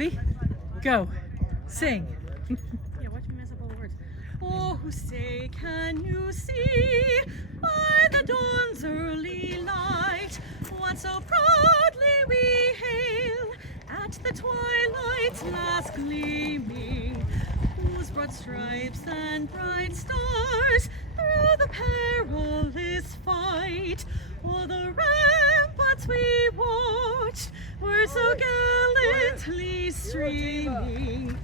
Ready? Go. Sing. Yeah, watch me mess up all the words. Oh, say, can you see by the dawn's early light what so proudly we hail at the twilight's last gleaming, whose broad stripes and bright stars through the perilous fight o'er the ramparts we watched were so gallantly streaming.